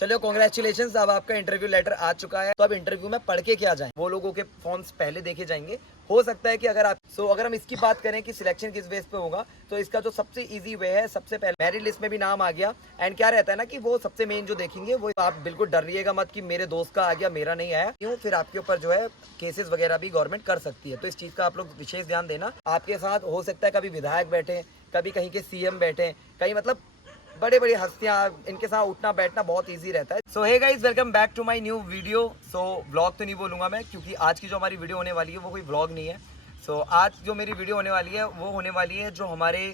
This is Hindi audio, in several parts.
चलो कॉन्ग्रेचुलेशन, अब आपका इंटरव्यू लेटर आ चुका है। तो अब इंटरव्यू में पढ़ के क्या जाए, वो लोगों के फॉर्म्स पहले देखे जाएंगे। हो सकता है कि अगर हम इसकी बात करें कि सिलेक्शन किस बेस पे होगा, तो इसका जो सबसे इजी वे है, सबसे पहले मेरिट लिस्ट में भी नाम आ गया। एंड क्या रहता है ना कि वो सबसे मेन जो देखेंगे वो, आप बिल्कुल डरिएगा मत कि मेरे दोस्त का आ गया मेरा नहीं आया, क्यों फिर आपके ऊपर जो है केसेस वगैरह भी गवर्नमेंट कर सकती है। तो इस चीज का आप लोग विशेष ध्यान देना। आपके साथ हो सकता है कभी विधायक बैठे, कभी कहीं के सीएम बैठे, कहीं मतलब बड़े बड़ी हस्तियां, इनके साथ उठना बैठना बहुत इजी रहता है। So hey guys, welcome back to my new video. So vlog तो नहीं बोलूंगा मैं, क्योंकि आज की जो हमारी वीडियो होने वाली है वो कोई व्लॉग नहीं है। सो आज जो मेरी वीडियो होने वाली है वो होने वाली है जो हमारे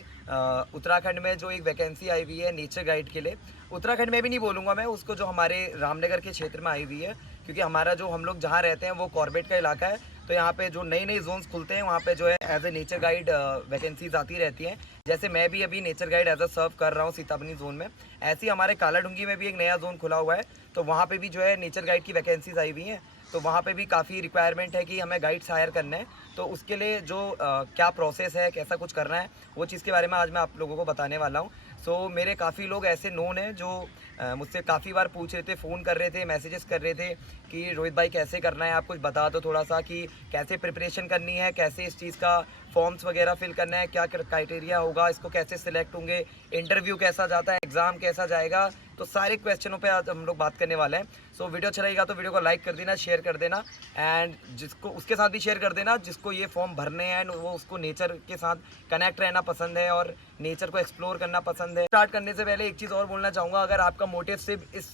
उत्तराखंड में जो एक वैकेंसी आई हुई है नेचर गाइड के लिए। उत्तराखंड में भी नहीं बोलूँगा मैं उसको, जो हमारे रामनगर के क्षेत्र में आई हुई है, क्योंकि हमारा जो हम लोग जहाँ रहते हैं वो कॉर्बेट का इलाका है। तो यहाँ पे जो नई नई जोन्स खुलते हैं वहाँ पे जो है as a nature guide vacancies आती रहती हैं। जैसे मैं भी अभी nature guide as a serve कर रहा हूँ सीताबनी जोन में, ऐसे ही हमारे कालाडूंगी में भी एक नया जोन खुला हुआ है। तो वहाँ पे भी जो है नेचर गाइड की वैकेंसीज आई हुई हैं। तो वहाँ पे भी काफ़ी रिक्वायरमेंट है कि हमें गाइड्स हायर करना है। तो उसके लिए जो क्या प्रोसेस है, कैसा कुछ करना है, वो चीज़ के बारे में आज मैं आप लोगों को बताने वाला हूँ। सो मेरे काफ़ी लोग ऐसे नोन हैं जो मुझसे काफ़ी बार पूछ रहे थे, फ़ोन कर रहे थे, मैसेजेस कर रहे थे कि रोहित भाई कैसे करना है, आप कुछ बता दो थोड़ा सा कि कैसे प्रिपरेशन करनी है, कैसे इस चीज़ का फॉर्म्स वगैरह फिल करना है, क्या क्राइटेरिया होगा, इसको कैसे सिलेक्ट होंगे, इंटरव्यू कैसा जाता है, एग्ज़ाम कैसा जाएगा। तो सारे क्वेश्चनों पे आज हम लोग बात करने वाले हैं। सो वीडियो अच्छा लगेगा तो वीडियो को लाइक कर देना, शेयर कर देना, एंड जिसको उसके साथ भी शेयर कर देना जिसको ये फॉर्म भरने हैं एंड वो उसको नेचर के साथ कनेक्ट रहना पसंद है और नेचर को एक्सप्लोर करना पसंद है। स्टार्ट करने से पहले एक चीज़ और बोलना चाहूँगा, अगर आपका मोटिव सिर्फ इस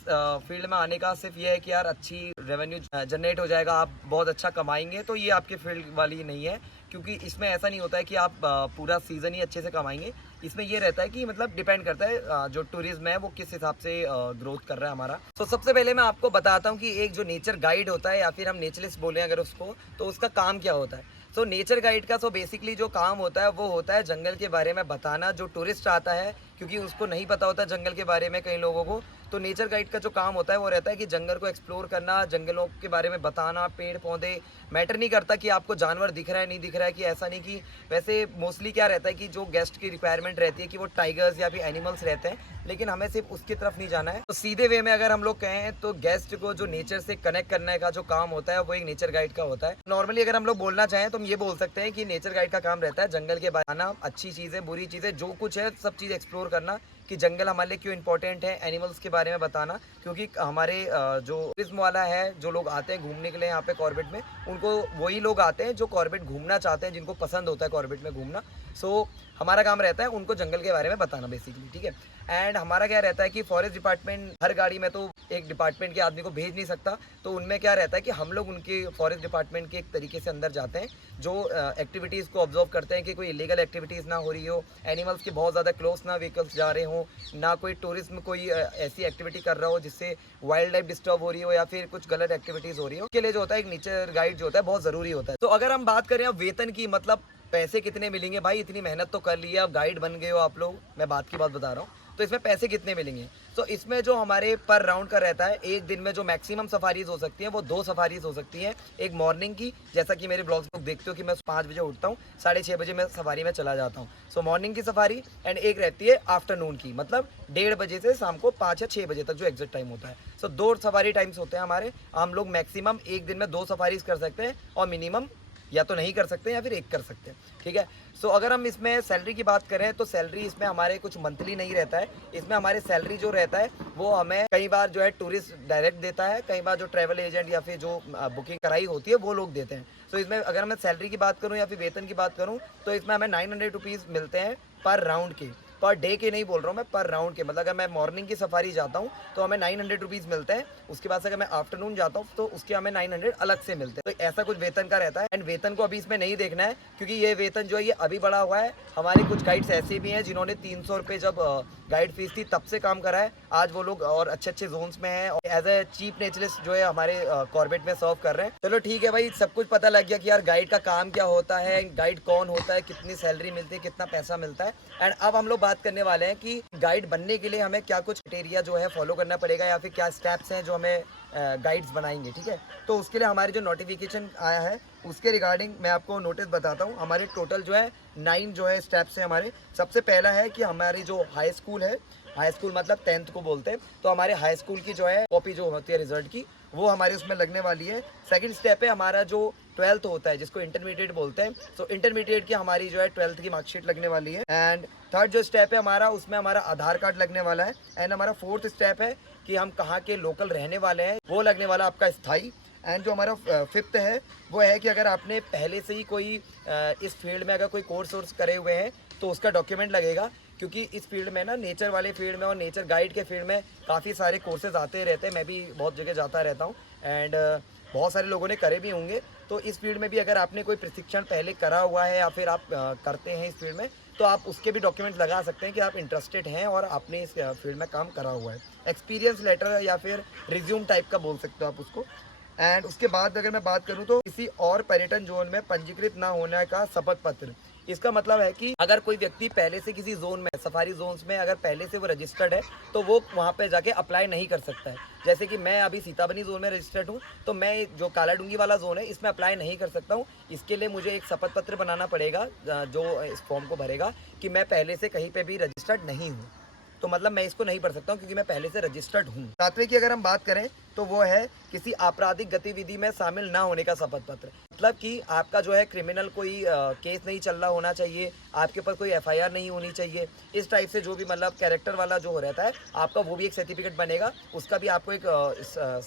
फील्ड में आने का सिर्फ ये है कि यार अच्छी रेवेन्यू जनरेट हो जाएगा, आप बहुत अच्छा कमाएंगे, तो ये आपके फील्ड वाली नहीं है। क्योंकि इसमें ऐसा नहीं होता है कि आप पूरा सीज़न ही अच्छे से कमाएंगे। इसमें ये रहता है कि मतलब डिपेंड करता है जो टूरिज्म है वो किस हिसाब से ग्रोथ कर रहा है हमारा। तो सबसे पहले मैं आपको बताता हूँ कि एक जो नेचर गाइड होता है या फिर हम नेचरलिस्ट बोले अगर उसको, तो उसका काम क्या होता है। सो नेचर गाइड का बेसिकली जो काम होता है वो होता है जंगल के बारे में बताना। जो टूरिस्ट आता है, क्योंकि उसको नहीं पता होता जंगल के बारे में कई लोगों को, तो नेचर गाइड का जो काम होता है वो रहता है कि जंगल को एक्सप्लोर करना, जंगलों के बारे में बताना। पेड़ पौधे मैटर नहीं करता कि आपको जानवर दिख रहा है नहीं दिख रहा है, कि ऐसा नहीं कि वैसे मोस्टली क्या रहता है कि जो गेस्ट की रिक्वायरमेंट रहती है कि वो टाइगर्स या फिर एनिमल्स रहते हैं, लेकिन हमें सिर्फ उसकी तरफ नहीं जाना है। तो सीधे वे में अगर हम लोग कहें तो गेस्ट को जो नेचर से कनेक्ट करने का जो काम होता है वो एक नेचर गाइड का होता है। नॉर्मली अगर हम लोग बोलना चाहें तो हम ये बोल सकते हैं कि नेचर गाइड का काम रहता है जंगल के बताना, अच्छी चीज़ें बुरी चीज़ें जो कुछ है सब चीज़ एक्सप्लोर करना, कि जंगल हमारे लिए क्यों इंपॉर्टेंट है, एनिमल्स के बारे में बताना। क्योंकि हमारे जो टूरिज्म वाला है, जो लोग आते हैं घूमने के लिए यहाँ पे कॉर्बेट में, उनको वही लोग आते हैं जो कॉर्बेट घूमना चाहते हैं, जिनको पसंद होता है कॉर्बेट में घूमना। सो हमारा काम रहता है उनको जंगल के बारे में बताना बेसिकली, ठीक है। एंड हमारा क्या रहता है कि फॉरेस्ट डिपार्टमेंट हर गाड़ी में तो एक डिपार्टमेंट के आदमी को भेज नहीं सकता। तो उनमें क्या रहता है कि हम लोग उनके फॉरेस्ट डिपार्टमेंट के एक तरीके से अंदर जाते हैं, जो एक्टिविटीज़ को ऑब्जर्व करते हैं कि कोई इलीगल एक्टिविटीज़ ना हो रही हो, एनिमल्स के बहुत ज़्यादा क्लोज ना व्हीकल्स जा रहे हों, ना कोई टूरिज्म कोई ऐसी एक्टिविटी कर रहा हो जिससे वाइल्ड लाइफ डिस्टर्ब हो रही हो या फिर कुछ गलत एक्टिविटीज़ हो रही हो। उसके लिए जो होता है एक नेचर गाइड जो होता है बहुत ज़रूरी होता है। तो अगर हम बात करें अब वेतन की, मतलब पैसे कितने मिलेंगे, भाई इतनी मेहनत तो कर ली है, अब गाइड बन गए हो आप लोग, मैं बात की बात बता रहा हूँ, तो इसमें पैसे कितने मिलेंगे। तो इसमें जो हमारे पर राउंड का रहता है, एक दिन में जो मैक्सिमम सफारीज हो सकती हैं वो 2 सफारीज हो सकती हैं। एक मॉर्निंग की, जैसा कि मेरे ब्लॉग्स में देखते हो कि मैं 5 बजे उठता हूँ, 6:30 बजे मैं सफारी में चला जाता हूँ। सो मॉर्निंग की सफारी, एंड एक रहती है आफ्टरनून की, मतलब 1:30 बजे से शाम को 5 या 6 बजे तक जो एग्जैक्ट टाइम होता है। सो 2 सफारी टाइम्स होते हैं हमारे। हम लोग मैक्सिमम एक दिन में 2 सफारीज कर सकते हैं और मिनिमम या तो नहीं कर सकते या फिर एक कर सकते हैं, ठीक है। सो अगर हम इसमें सैलरी की बात करें तो सैलरी इसमें हमारे कुछ मंथली नहीं रहता है। इसमें हमारे सैलरी जो रहता है वो हमें कई बार जो है टूरिस्ट डायरेक्ट देता है, कई बार जो ट्रैवल एजेंट या फिर जो बुकिंग कराई होती है वो लोग देते हैं। सो इसमें अगर मैं सैलरी की बात करूँ या फिर वेतन की बात करूँ तो इसमें हमें 900 रुपीज़ मिलते हैं पर राउंड के। पर डे के नहीं बोल रहा हूँ मैं, पर राउंड के। मतलब अगर मैं मॉर्निंग की सफारी जाता हूँ तो हमें 900 रुपीज़ मिलते हैं। उसके बाद से अगर मैं आफ्टरनून जाता हूँ तो उसके हमें 900 अलग से मिलते हैं। तो ऐसा कुछ वेतन का रहता है। एंड वेतन को अभी इसमें नहीं देखना है, क्योंकि ये वेतन जो है ये अभी बढ़ा हुआ है। हमारे कुछ गाइड्स ऐसे भी हैं जिन्होंने 300 रुपये जब गाइड फीस थी तब से काम करा है, आज वो लोग और अच्छे अच्छे जोन्स में हैं और एज ए चीफ नेचरलिस्ट जो है हमारे कॉर्बेट में सर्व कर रहे हैं। चलो ठीक है भाई, सब कुछ पता लग गया कि यार गाइड का काम क्या होता है, गाइड कौन होता है, कितनी सैलरी मिलती है, कितना पैसा मिलता है। एंड अब हम लोग बात करने वाले हैं कि गाइड बनने के लिए हमें क्या कुछ क्राइटेरिया जो है फॉलो करना पड़ेगा या फिर क्या स्टेप्स हैं जो हमें गाइड्स बनाएंगे, ठीक है। तो उसके लिए हमारी जो नोटिफिकेशन आया है उसके रिगार्डिंग मैं आपको नोटिस बताता हूँ। हमारे टोटल जो है 9 जो है स्टेप्स हैं हमारे। सबसे पहला है कि हमारी जो हाई स्कूल है हाई स्कूल मतलब 10th को बोलते हैं, तो हमारे हाई स्कूल की जो है कॉपी जो होती है रिजल्ट की, वो हमारे उसमें लगने वाली है। सेकंड स्टेप है हमारा जो 12th होता है, जिसको इंटरमीडिएट बोलते हैं, तो इंटरमीडिएट की हमारी जो है 12th की मार्कशीट लगने वाली है। एंड थर्ड जो स्टेप है हमारा, उसमें हमारा आधार कार्ड लगने वाला है। एंड हमारा फोर्थ स्टेप है कि हम कहाँ के लोकल रहने वाले हैं, वो लगने वाला आपका स्थाई। एंड जो हमारा फिफ्थ है वो है कि अगर आपने पहले से ही कोई इस फील्ड में अगर कोई कोर्स वोर्स करे हुए हैं तो उसका डॉक्यूमेंट लगेगा, क्योंकि इस फील्ड में ना नेचर वाले फील्ड में और नेचर गाइड के फील्ड में काफ़ी सारे कोर्सेज आते रहते हैं। मैं भी बहुत जगह जाता रहता हूँ एंड बहुत सारे लोगों ने करे भी होंगे। तो इस फील्ड में भी अगर आपने कोई प्रशिक्षण पहले करा हुआ है या फिर आप करते हैं इस फील्ड में, तो आप उसके भी डॉक्यूमेंट्स लगा सकते हैं कि आप इंटरेस्टेड हैं और आपने इस फील्ड में काम करा हुआ है। एक्सपीरियंस लेटर या फिर रिज्यूम टाइप का बोल सकते हो आप उसको। एंड उसके बाद अगर मैं बात करूं तो किसी और पर्यटन जोन में पंजीकृत ना होने का शपथ पत्र। इसका मतलब है कि अगर कोई व्यक्ति पहले से किसी जोन में, सफारी जोन्स में अगर पहले से वो रजिस्टर्ड है, तो वो वहाँ पे जाके अप्लाई नहीं कर सकता है। जैसे कि मैं अभी सीताबनी जोन में रजिस्टर्ड हूँ, तो मैं जो कालाडूंगी वाला जोन है इसमें अप्लाई नहीं कर सकता हूँ। इसके लिए मुझे एक शपथ पत्र बनाना पड़ेगा जो इस फॉर्म को भरेगा कि मैं पहले से कहीं पे भी रजिस्टर्ड नहीं हूँ। तो मतलब मैं इसको नहीं पढ़ सकता हूँ क्योंकि मैं पहले से रजिस्टर्ड हूँ। सातवें की अगर हम बात करें तो वो है किसी आपराधिक गतिविधि में शामिल ना होने का शपथ पत्र। मतलब कि आपका जो है क्रिमिनल कोई केस नहीं चल रहा होना चाहिए, आपके ऊपर कोई एफआईआर नहीं होनी चाहिए। इस टाइप से जो भी मतलब कैरेक्टर वाला जो रहता है आपका, वो भी एक सर्टिफिकेट बनेगा, उसका भी आपको एक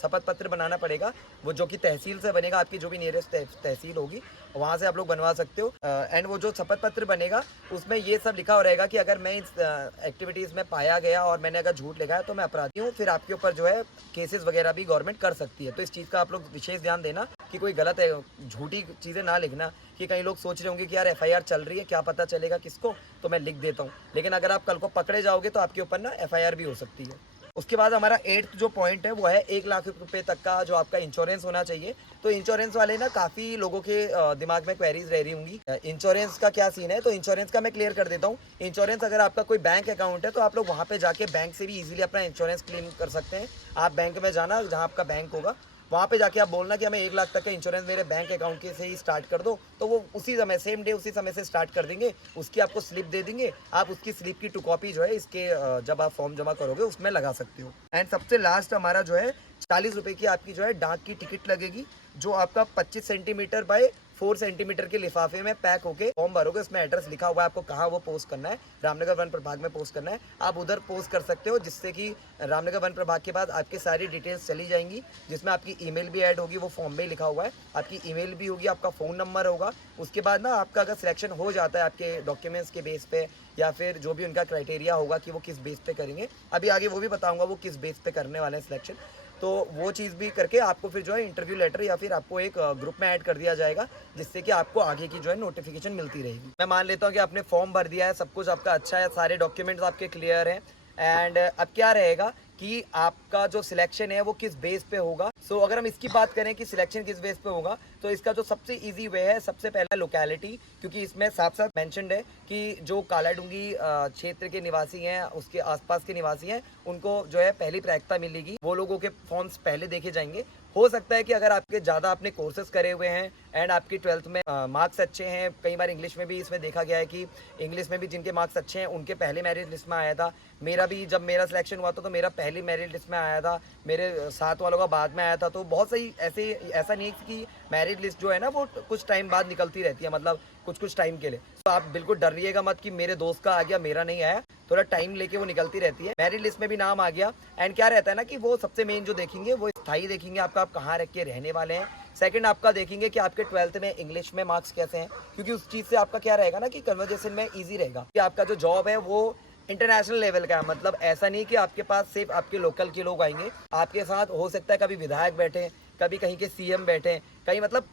शपथ पत्र बनाना पड़ेगा, वो जो कि तहसील से बनेगा। आपकी जो भी नियरेस्ट तहसील होगी वहाँ से आप लोग बनवा सकते हो। एंड वो जो शपथ पत्र बनेगा उसमें ये सब लिखा हो रहेगा कि अगर मैं इस एक्टिविटीज़ में पाया गया और मैंने अगर झूठ लिखा है तो मैं अपराधी हूँ, फिर आपके ऊपर जो है केसेस वगैरह भी गवर्नमेंट कर सकती है। तो इस चीज़ का आप लोग विशेष ध्यान देना कि कोई गलत है झूठी चीज़ें ना लिखना, कि कई लोग सोच रहे होंगे कि यार एफआईआर चल रही है, क्या पता चलेगा किसको, तो मैं लिख देता हूँ। लेकिन अगर आप कल को पकड़े जाओगे तो आपके ऊपर ना एफआईआर भी हो सकती है। उसके बाद हमारा 8th जो पॉइंट है वो है 1 लाख रुपए तक का जो आपका इंश्योरेंस होना चाहिए। तो इंश्योरेंस वाले ना काफ़ी लोगों के दिमाग में क्वेरीज रह रही होंगी, इंश्योरेंस का क्या सीन है। तो इंश्योरेंस का मैं क्लियर कर देता हूँ। इंश्योरेंस अगर आपका कोई बैंक अकाउंट है तो आप लोग वहाँ पे जाके बैंक से भी इजीली अपना इंश्योरेंस क्लेम कर सकते हैं। आप बैंक में जाना, जहाँ आपका बैंक होगा वहाँ पे जाके आप बोलना कि हमें 1 लाख तक का इंश्योरेंस मेरे बैंक अकाउंट के से ही स्टार्ट कर दो, तो वो उसी समय सेम डे उसी समय से स्टार्ट कर देंगे। उसकी आपको स्लिप दे देंगे, आप उसकी स्लिप की 2 कॉपी जो है इसके जब आप फॉर्म जमा करोगे उसमें लगा सकते हो। एंड सबसे लास्ट हमारा जो है 40 रुपये की आपकी जो है डाक की टिकट लगेगी, जो आपका 25 सेंटीमीटर बाय 4 सेंटीमीटर के लिफाफे में पैक होके फॉर्म भरोगे। उसमें एड्रेस लिखा हुआ है आपको कहाँ वो पोस्ट करना है, रामनगर वन प्रभाग में पोस्ट करना है। आप उधर पोस्ट कर सकते हो, जिससे कि रामनगर वन प्रभाग के बाद आपकी सारी डिटेल्स चली जाएंगी, जिसमें आपकी ईमेल भी ऐड होगी, वो फॉर्म में ही लिखा हुआ है। आपकी ईमेल भी होगी, आपका फ़ोन नंबर होगा। उसके बाद ना आपका अगर सिलेक्शन हो जाता है आपके डॉक्यूमेंट्स के बेस पे, या फिर जो भी उनका क्राइटेरिया होगा कि वो किस बेस पे करेंगे, अभी आगे वो भी बताऊंगा वो किस बेस पे करने वाले हैं सिलेक्शन, तो वो चीज़ भी करके आपको फिर जो है इंटरव्यू लेटर या फिर आपको एक ग्रुप में ऐड कर दिया जाएगा, जिससे कि आपको आगे की जो है नोटिफिकेशन मिलती रहेगी। मैं मान लेता हूँ कि आपने फॉर्म भर दिया है, सब कुछ आपका अच्छा है, सारे डॉक्यूमेंट्स आपके क्लियर हैं। एंड अब क्या रहेगा कि आपका जो सिलेक्शन है वो किस बेस पे होगा। सो अगर हम इसकी बात करें कि सिलेक्शन किस बेस पे होगा, तो इसका जो सबसे इजी वे है, सबसे पहला लोकेलिटी, क्योंकि इसमें साफ साफ मेंशन्ड है कि जो कालाडूंगी क्षेत्र के निवासी हैं, उसके आसपास के निवासी हैं, उनको जो है पहली प्राथमिकता मिलेगी। वो लोगों के फॉर्म्स पहले देखे जाएंगे। हो सकता है कि अगर आपके ज़्यादा आपने कोर्सेज करे हुए हैं एंड आपकी 12th में मार्क्स अच्छे हैं, कई बार इंग्लिश में भी इसमें देखा गया है कि इंग्लिश में भी जिनके मार्क्स अच्छे हैं उनके पहले मेरिट लिस्ट में आया था। मेरा भी जब मेरा सिलेक्शन हुआ था तो मेरा पहली मेरिट लिस्ट में आया था, मेरे साथ वालों का बाद में आया था। तो बहुत सही, ऐसा नहीं है कि मेरिट लिस्ट जो है ना वो कुछ टाइम बाद निकलती रहती है, मतलब कुछ टाइम के लिए। तो आप बिल्कुल डरिएगा मत कि मेरे दोस्त का आ गया मेरा नहीं आया, थोड़ा टाइम लेके वो निकलती रहती है। मेरिट लिस्ट में भी नाम आ गया। एंड क्या रहता है ना कि वो सबसे मेन जो देखेंगे वो स्थायी देखेंगे, आप कहाँ रख के रहने वाले हैं। सेकंड आपका देखेंगे कि आपके 12th में इंग्लिश में मार्क्स कैसे हैं, क्योंकि उस चीज़ से आपका क्या रहेगा ना कि कन्वर्जेशन में ईजी रहेगा कि आपका जो जॉब है वो इंटरनेशनल लेवल का है। मतलब ऐसा नहीं कि आपके पास सिर्फ आपके लोकल के लोग आएंगे, आपके साथ हो सकता है कभी विधायक बैठे, कभी कहीं के सीएम बैठे, कहीं मतलब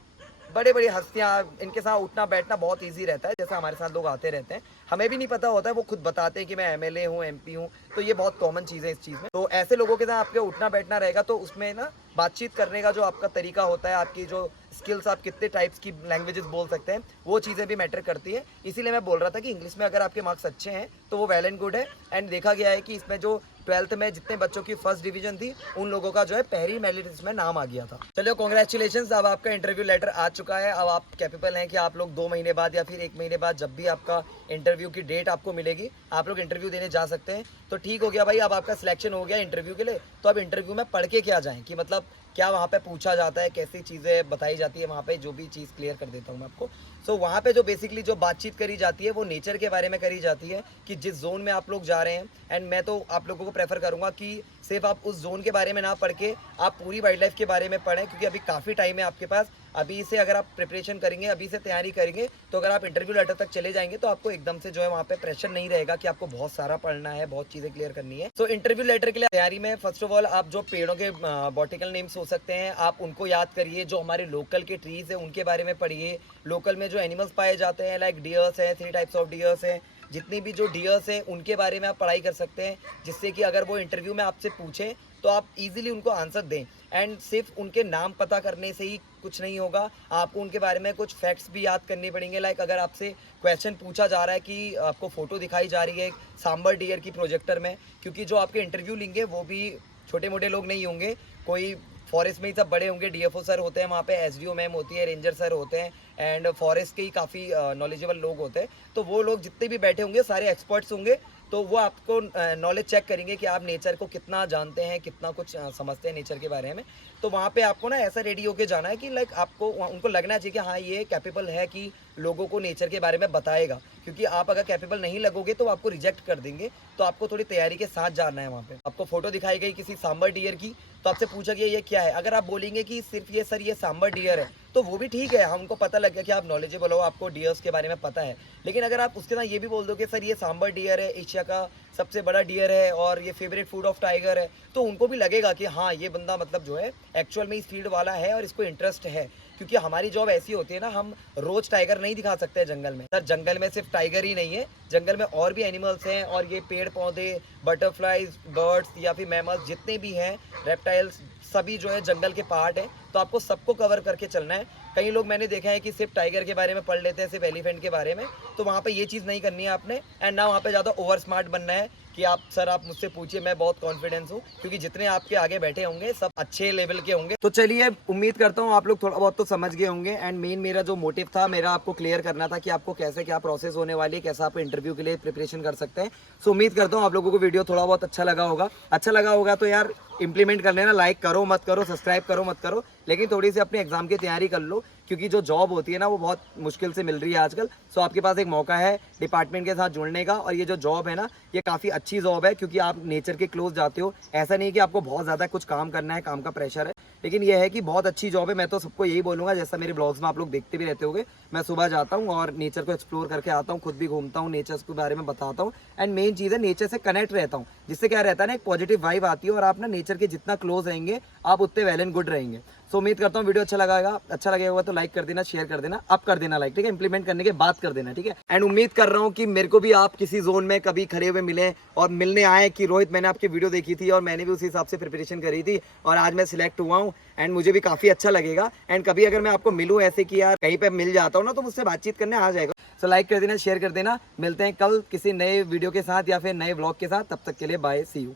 बड़े बड़ी हस्तियाँ, इनके साथ उठना बैठना बहुत इजी रहता है। जैसे हमारे साथ लोग आते रहते हैं, हमें भी नहीं पता होता है, वो खुद बताते हैं कि मैं एमएलए हूँ, एमपी हूँ, तो ये बहुत कॉमन चीज़ है इस चीज़ में। तो ऐसे लोगों के साथ आपके उठना बैठना रहेगा, तो उसमें ना बातचीत करने का जो आपका तरीका होता है, आपकी जो स्किल्स, आप कितने टाइप्स की लैंग्वेजेस बोल सकते हैं, वो चीज़ें भी मैटर करती है। इसीलिए मैं बोल रहा था कि इंग्लिश में अगर आपके मार्क्स अच्छे हैं तो वो वेल एंड गुड है। एंड देखा गया है कि इसमें जो 12th में जितने बच्चों की फर्स्ट डिवीजन थी उन लोगों का जो है पहली मेरिट लिस्ट में नाम आ गया था। चलिए कॉन्ग्रेचुलेशन, अब आपका इंटरव्यू लेटर आ चुका है। अब आप कैपेबल हैं कि आप लोग 2 महीने बाद या फिर 1 महीने बाद जब भी आपका इंटरव्यू की डेट आपको मिलेगी आप लोग इंटरव्यू देने जा सकते हैं। तो ठीक हो गया भाई, अब आपका सिलेक्शन हो गया इंटरव्यू के लिए। तो अब इंटरव्यू में पढ़ के क्या जाएँ कि मतलब क्या वहाँ पे पूछा जाता है, कैसी चीज़ें बताई जाती है वहाँ पे, जो भी चीज़ क्लियर कर देता हूँ मैं आपको। सो वहाँ पे जो बेसिकली जो बातचीत करी जाती है वो नेचर के बारे में करी जाती है कि जिस जोन में आप लोग जा रहे हैं। एंड मैं तो आप लोगों को प्रेफर करूँगा कि सिर्फ आप उस जोन के बारे में ना पढ़ के आप पूरी वाइल्ड लाइफ के बारे में पढ़ें, क्योंकि अभी काफ़ी टाइम है आपके पास। अभी से अगर आप प्रिपरेशन करेंगे, अभी से तैयारी करेंगे, तो अगर आप इंटरव्यू लेटर तक चले जाएंगे तो आपको एकदम से जो है वहाँ पे प्रेशर नहीं रहेगा कि आपको बहुत सारा पढ़ना है, बहुत चीज़ें क्लियर करनी है। तो इंटरव्यू लेटर के लिए तैयारी में फर्स्ट ऑफ ऑल आप जो पेड़ों के बॉटिकल नेम्स हो सकते हैं आप उनको याद करिए। जो हमारे लोकल के ट्रीज है उनके बारे में पढ़िए। लोकल में जो एनिमल्स पाए जाते हैं लाइक डियर्स हैं, 3 टाइप्स ऑफ डियर्स हैं, जितनी भी जो डियर्स हैं उनके बारे में आप पढ़ाई कर सकते हैं, जिससे कि अगर वो इंटरव्यू में आपसे पूछें तो आप इजीली उनको आंसर दें। एंड सिर्फ उनके नाम पता करने से ही कुछ नहीं होगा, आपको उनके बारे में कुछ फैक्ट्स भी याद करने पड़ेंगे। लाइक अगर आपसे क्वेश्चन पूछा जा रहा है कि आपको फ़ोटो दिखाई जा रही है सांबर डियर की प्रोजेक्टर में, क्योंकि जो आपके इंटरव्यू लेंगे वो भी छोटे मोटे लोग नहीं होंगे, कोई फॉरेस्ट में ही सब बड़े होंगे। डीएफओ सर होते हैं वहाँ पे, एसडीओ मैम होती है, रेंजर सर होते हैं एंड फॉरेस्ट के ही काफ़ी नॉलेजेबल लोग होते हैं। तो वो लोग जितने भी बैठे होंगे सारे एक्सपर्ट्स होंगे। तो वो आपको नॉलेज चेक करेंगे कि आप नेचर को कितना जानते हैं, कितना कुछ समझते हैं नेचर के बारे में। तो वहाँ पे आपको ना ऐसा रेडी होके जाना है कि लाइक आपको उनको लगना चाहिए कि हाँ ये कैपेबल है कि लोगों को नेचर के बारे में बताएगा, क्योंकि आप अगर कैपेबल नहीं लगोगे तो आपको रिजेक्ट कर देंगे। तो आपको थोड़ी तैयारी के साथ जाना है वहाँ पे। आपको फोटो दिखाई गई किसी सांबर डियर की, तो आपसे पूछा गया ये क्या है। अगर आप बोलेंगे कि सिर्फ ये सर ये सांबर डियर है तो वो भी ठीक है, हमको पता लग गया कि आप नॉलेजेबल हो, आपको डियर्स के बारे में पता है। लेकिन अगर आप उसके साथ ये भी बोल दो कि सर ये सांबर डियर है, एशिया का सबसे बड़ा डियर है और ये फेवरेट फूड ऑफ टाइगर है, तो उनको भी लगेगा कि हाँ ये बंदा मतलब जो है एक्चुअल में इस फील्ड वाला है और इसको इंटरेस्ट है। क्योंकि हमारी जॉब ऐसी होती है ना, हम रोज टाइगर नहीं दिखा सकते जंगल में। सर जंगल में सिर्फ टाइगर ही नहीं है, जंगल में और भी एनिमल्स हैं और ये पेड़ पौधे, बटरफ्लाइज, बर्ड्स या फिर मैमल्स जितने भी हैं, रेप्टाइल्स, सभी जो है जंगल के पार्ट हैं। तो आपको सबको कवर करके चलना है। कई लोग मैंने देखा है कि सिर्फ टाइगर के बारे में पढ़ लेते हैं, सिर्फ एलिफेंट के बारे में। तो वहाँ पे ये चीज़ नहीं करनी है आपने। एंड ना वहाँ पे ज़्यादा ओवर स्मार्ट बनना है कि आप सर आप मुझसे पूछिए, मैं बहुत कॉन्फिडेंस हूँ, क्योंकि जितने आपके आगे बैठे होंगे सब अच्छे लेवल के होंगे। तो चलिए उम्मीद करता हूँ आप लोग थोड़ा बहुत तो समझ गए होंगे। एंड मेन मेरा जो मोटिव था मेरा आपको क्लियर करना था कि आपको कैसे क्या प्रोसेस होने वाली है, कैसा आप इंटरव्यू के लिए प्रिपरेशन कर सकते हैं। सो उम्मीद करता हूँ आप लोगों को वीडियो थोड़ा बहुत अच्छा लगा होगा। अच्छा लगा होगा तो यार इंप्लीमेंट कर लेना, लाइक करो मत करो, सब्सक्राइब करो मत करो, लेकिन थोड़ी सी अपने एग्जाम की तैयारी कर लो, क्योंकि जो जॉब होती है ना वो बहुत मुश्किल से मिल रही है आजकल। सो आपके पास एक मौका है डिपार्टमेंट के साथ जुड़ने का। और ये जो जॉब है ना ये काफ़ी अच्छी जॉब है, क्योंकि आप नेचर के क्लोज जाते हो। ऐसा नहीं कि आपको बहुत ज़्यादा कुछ काम करना है, काम का प्रेशर है, लेकिन यह है कि बहुत अच्छी जॉब है। मैं तो सबको यही बोलूँगा, जैसा मेरे ब्लॉग्स में आप लोग देखते भी रहते होगे, मैं सुबह जाता हूँ और नेचर को एक्सप्लोर करके आता हूँ, खुद भी घूमता हूँ, नेचर के बारे में बताता हूँ। एंड मेन चीज़ है नेचर से कनेक्ट रहता हूँ, जिससे क्या रहता है ना एक पॉजिटिव वाइब आती है और आप ना नेचर के जितना क्लोज रहेंगे आप उतने वेल एंड गुड रहेंगे। सो उम्मीद करता हूँ वीडियो अच्छा लगेगा तो लाइक कर देना, शेयर कर देना, अब कर देना लाइक, ठीक है, इंप्लीमेंट करने के बाद कर देना, ठीक है। एंड उम्मीद कर रहा हूँ कि मेरे को भी आप किसी जोन में कभी खड़े हुए मिले और मिलने आए कि रोहित मैंने आपकी वीडियो देखी थी और मैंने भी उसी हिसाब से प्रिपरेशन करी थी और आज मैं सिलेक्ट हुआ हूँ। एंड मुझे भी काफ़ी अच्छा लगेगा। एंड कभी अगर मैं आपको मिलूँ ऐसे कि यार कहीं पर मिल जाता हूँ ना तो मुझसे बातचीत करने आ जाएगा। सो लाइक कर देना, शेयर कर देना। मिलते हैं कल किसी नए वीडियो के साथ या फिर नए ब्लॉग के साथ, तब तक के लिए बाय, सी यू।